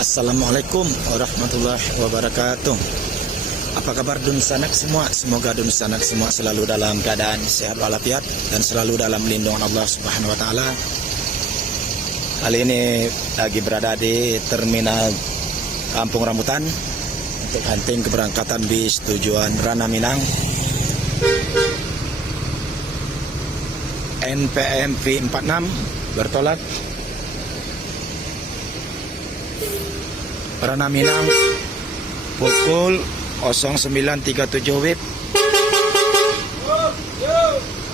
Assalamualaikum warahmatullahi wabarakatuh. Apa kabar dun sanak semua? Semoga dun sanak semua selalu dalam keadaan sehat walafiat dan selalu dalam lindungan Allah Subhanahu wa taala. Kali ini lagi berada di terminal Kampung Rambutan untuk hunting keberangkatan bis tujuan Ranah Minang. NPM V46 bertolak Ranah Minang pukul 09.37 WIB.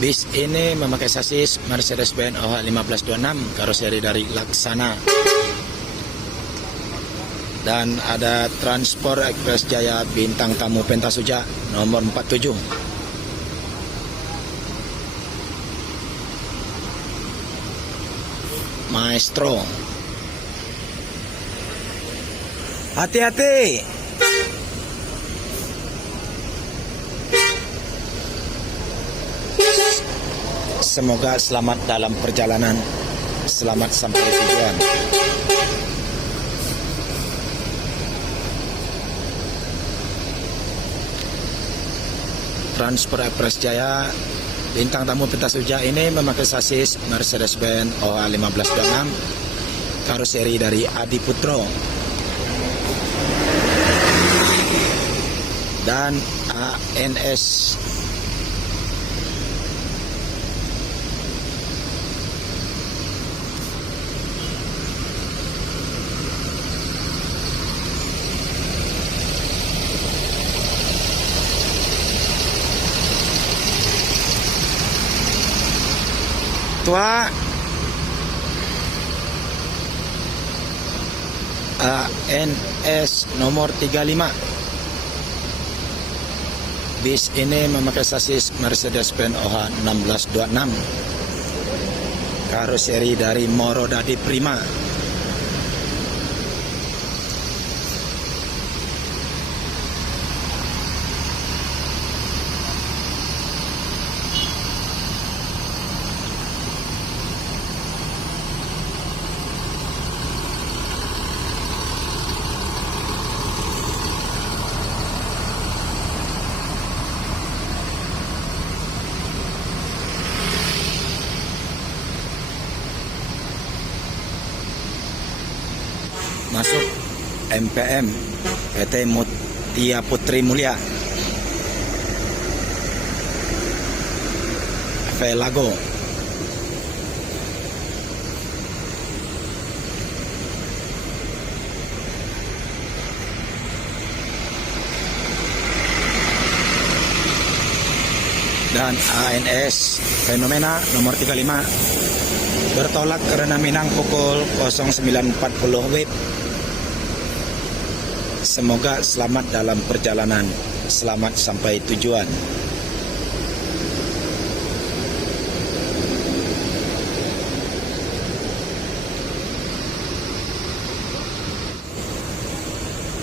Bis ini memakai sasis Mercedes-Benz OH 1526 karoseri dari Laksana, dan ada Transport Express Jaya bintang tamu Pentasuja nomor 47. Maestro, hati-hati. Semoga selamat dalam perjalanan, selamat sampai tujuan. Transport Express Jaya bintang tamu Pentasuja ini memakai sasis Mercedes-Benz OH 1526 karoseri dari Adi Putro dan ANS. Tua ANS nomor 35. Bis ini memakai sasis Mercedes-Benz OH 1626 karoseri dari Morodadi Prima. Masuk MPM PT Mutia Putri Mulia Velago. Dan ANS Fenomena nomor 35 bertolak ke Ranah Minang pukul 09.40 WIB. Semoga selamat dalam perjalanan, selamat sampai tujuan.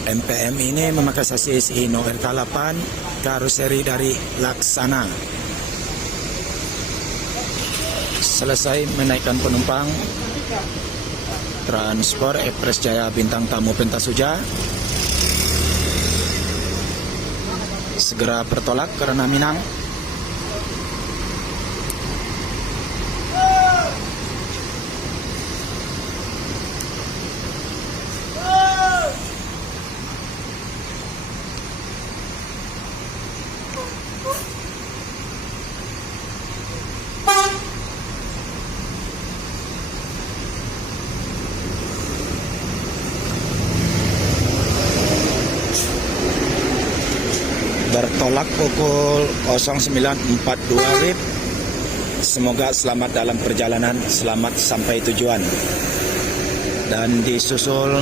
MPM ini memakai sasis Hino RK8 karoseri dari Laksana. Selesai menaikkan penumpang, Transport Express Jaya bintang tamu Pentasuja segera bertolak ke Ranah Minang. Bertolak pukul 09.42 WIB. Semoga selamat dalam perjalanan, selamat sampai tujuan. Dan disusul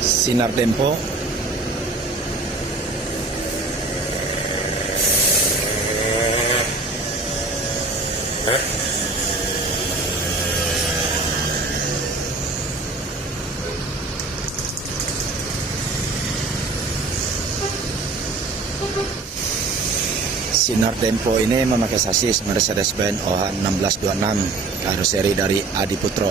Sinar Dempo Sinar Dempo ini memakai sasis Mercedes-Benz OH 1626 karoseri dari Adi Putro.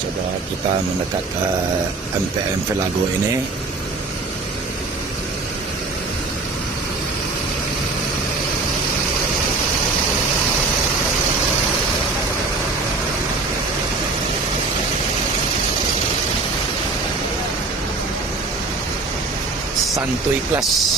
Coba kita mendekat ke MPM Velago ini. Santuy Class.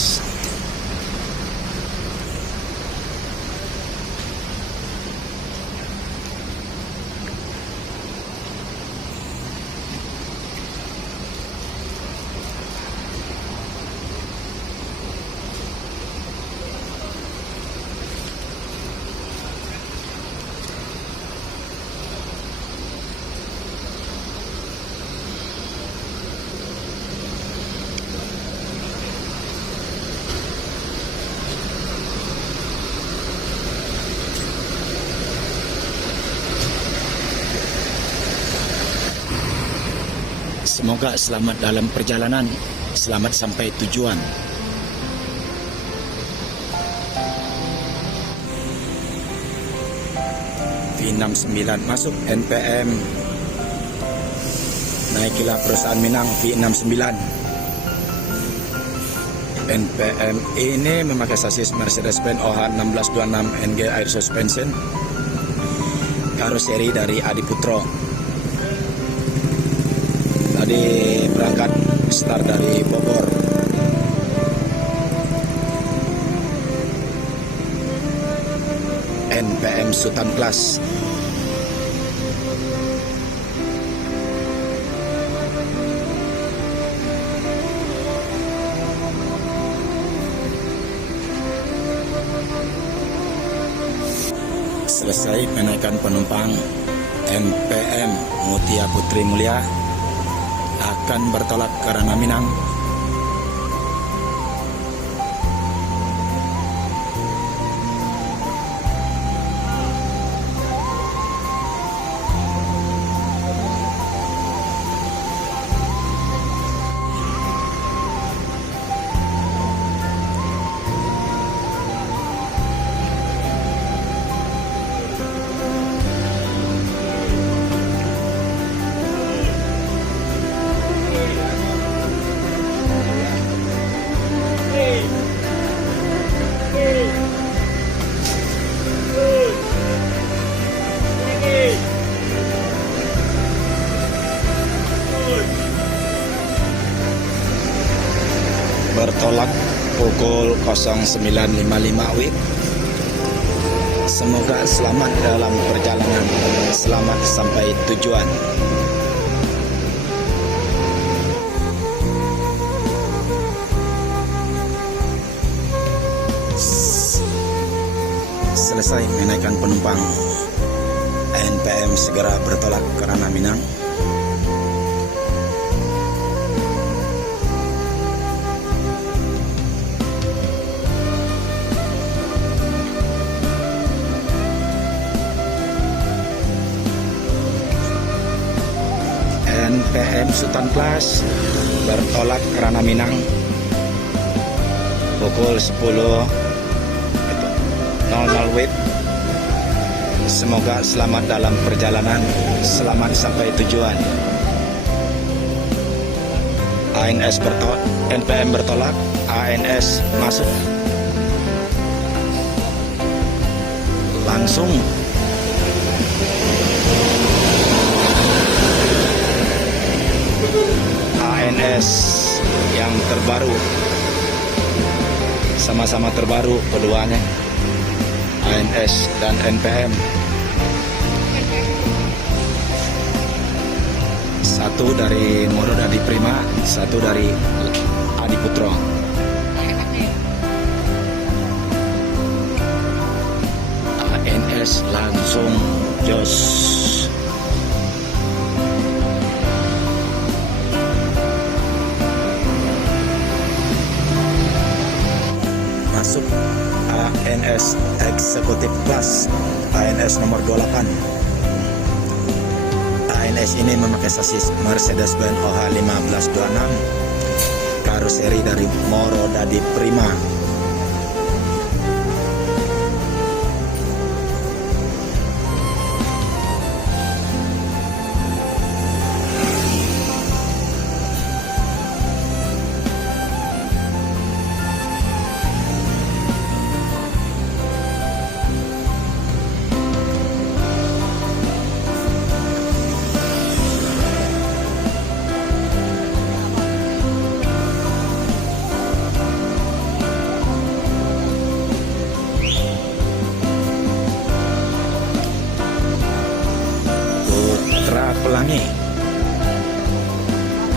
Semoga selamat dalam perjalanan, selamat sampai tujuan. V69 masuk NPM. Naikilah perusahaan Minang V69. NPM ini memakai sasis Mercedes-Benz OH 1626 NG Air Suspension, karoseri dari Adi Putro. Tadi berangkat start dari Bogor. NPM Sultan Class. Selesai menaikkan penumpang, NPM Mutia Putri Mulia akan bertolak ke Ranah Minang. Bertolak pukul 09.55 WIB. Semoga selamat dalam perjalanan, selamat sampai tujuan. Selesai menaikkan penumpang, NPM segera bertolak ke Ranah Minang. NPM Sultan Class bertolak ke Ranah Minang pukul 10.00 WIB. Semoga selamat dalam perjalanan, selamat sampai tujuan. ANS bertolak, NPM bertolak, ANS masuk. Langsung ANS yang terbaru, sama-sama terbaru keduanya, ANS dan NPM. Satu dari Morodadi Prima, satu dari Adi Putro. ANS langsung jos. Masuk ANS Executive Class, ANS nomor 28. ANS ini memakai sasis Mercedes-Benz OH 1526, karoseri dari Morodadi Prima.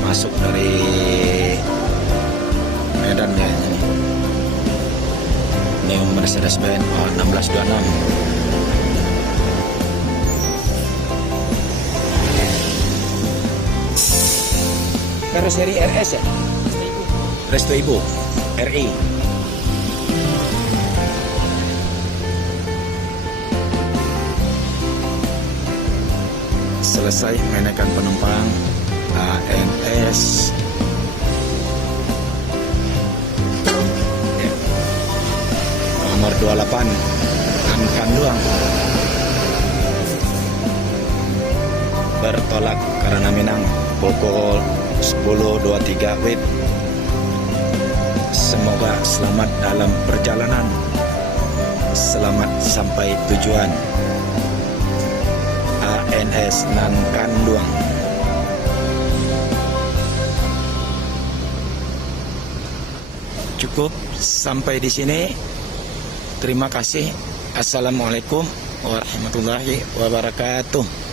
masuk dari Medan ya ini. Ini Mercedes-Benz 1626. Karoseri RS ya? Resto Ibu RI. Selesai menaikkan penumpang ANS. Nomor 28 Angkan Luang bertolak karena Minang pukul 10.23 WIB. Semoga selamat dalam perjalanan, selamat sampai tujuan. ANS Angkan Luang. Cukup sampai di sini. Terima kasih. Assalamualaikum warahmatullahi wabarakatuh.